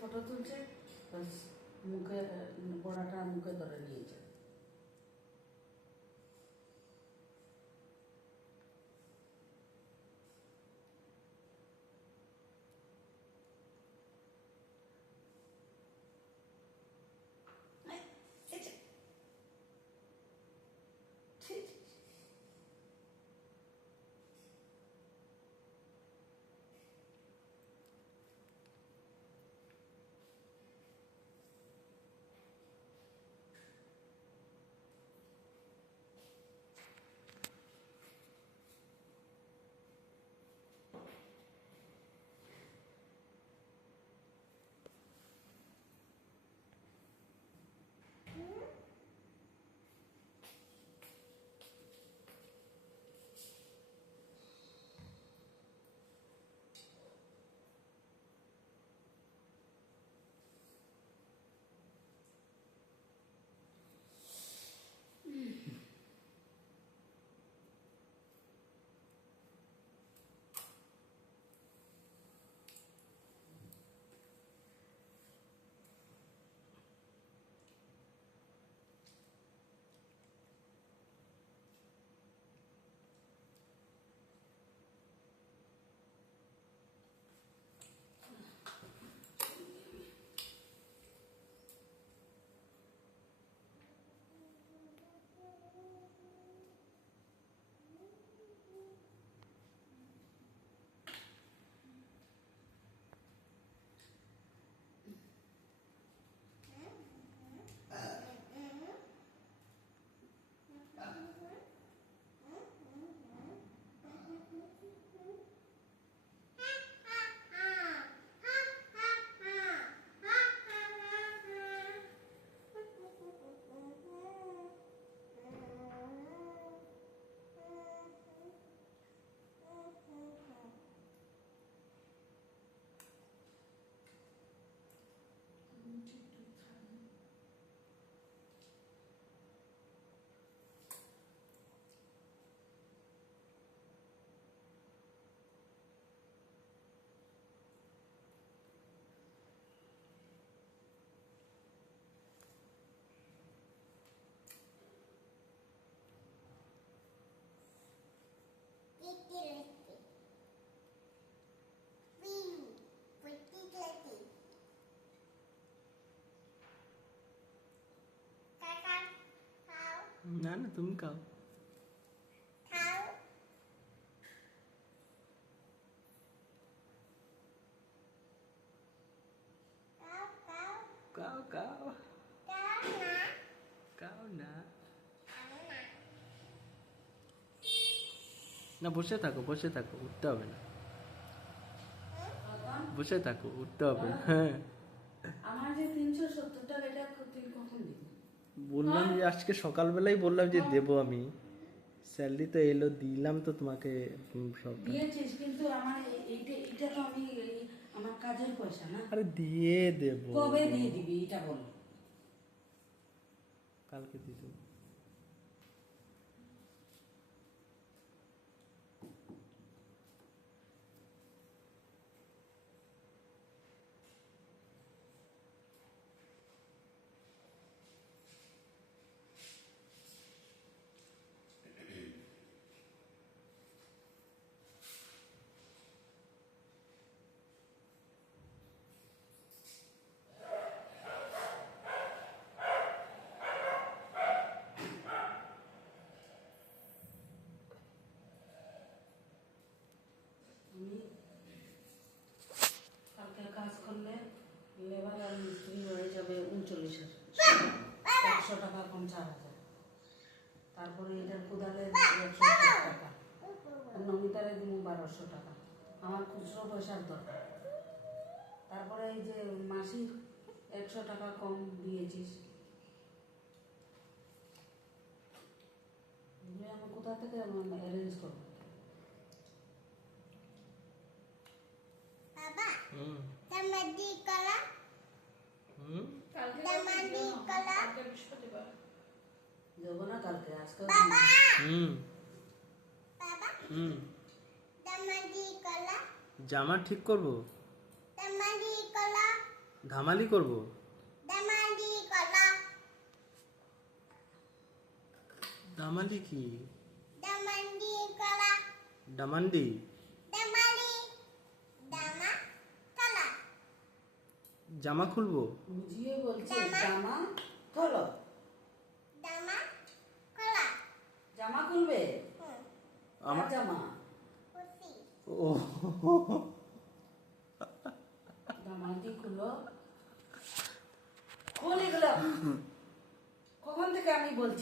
Photo তুলছে, বাস মুখে বড়াটা মুখে ধরে নিয়েছে। না না তুমি খাও। খাও খাও খাও না, না বসে থাকো বসে থাকো, উঠতে হবে না, বসে থাকো উঠতে হবে না। হ্যাঁ আমার যে 370 টাকা, এটা তুই কখন দিবি? বললাম যে আজকে সকালবেলাই বললাম যে দেবো আমি, স্যালারি তো এলো, দিলাম তো তোমাকে সব। দিয়েছিস, কিন্তু আমার এটা তো আমি আমার কাজের পয়সা না। আরে দিয়ে দেবো। কবে দিয়ে দিবি এটা বল। কালকে দিয়ে দেবো। আমি কালকে কাজ করলে লেবার আর মিস্ত্রি হয়ে যাবে 39,000, 100 টাকা কম 4,000। তারপরে এটার কোদালে 160 টাকা, আর নমিতারে দিব 1200 টাকা। আমার খুচরো পয়সার দরকার। তারপরে এই যে মাসিক 100 টাকা কম দিয়েছিস, আমি কোথা থেকে অ্যারেঞ্জ করবো? যাবো না কালকে, আজকে জামা ঠিক করবো, ধামালি করব। দামালি কি? ডামান্ডি। জামা খুলবো। বুঝিয়ে বলছে জামা খোলো। জামা খুলবে? আমার জামা ও জামাটি খুলো। খোল এগুলো। কখন থেকে আমি বলছি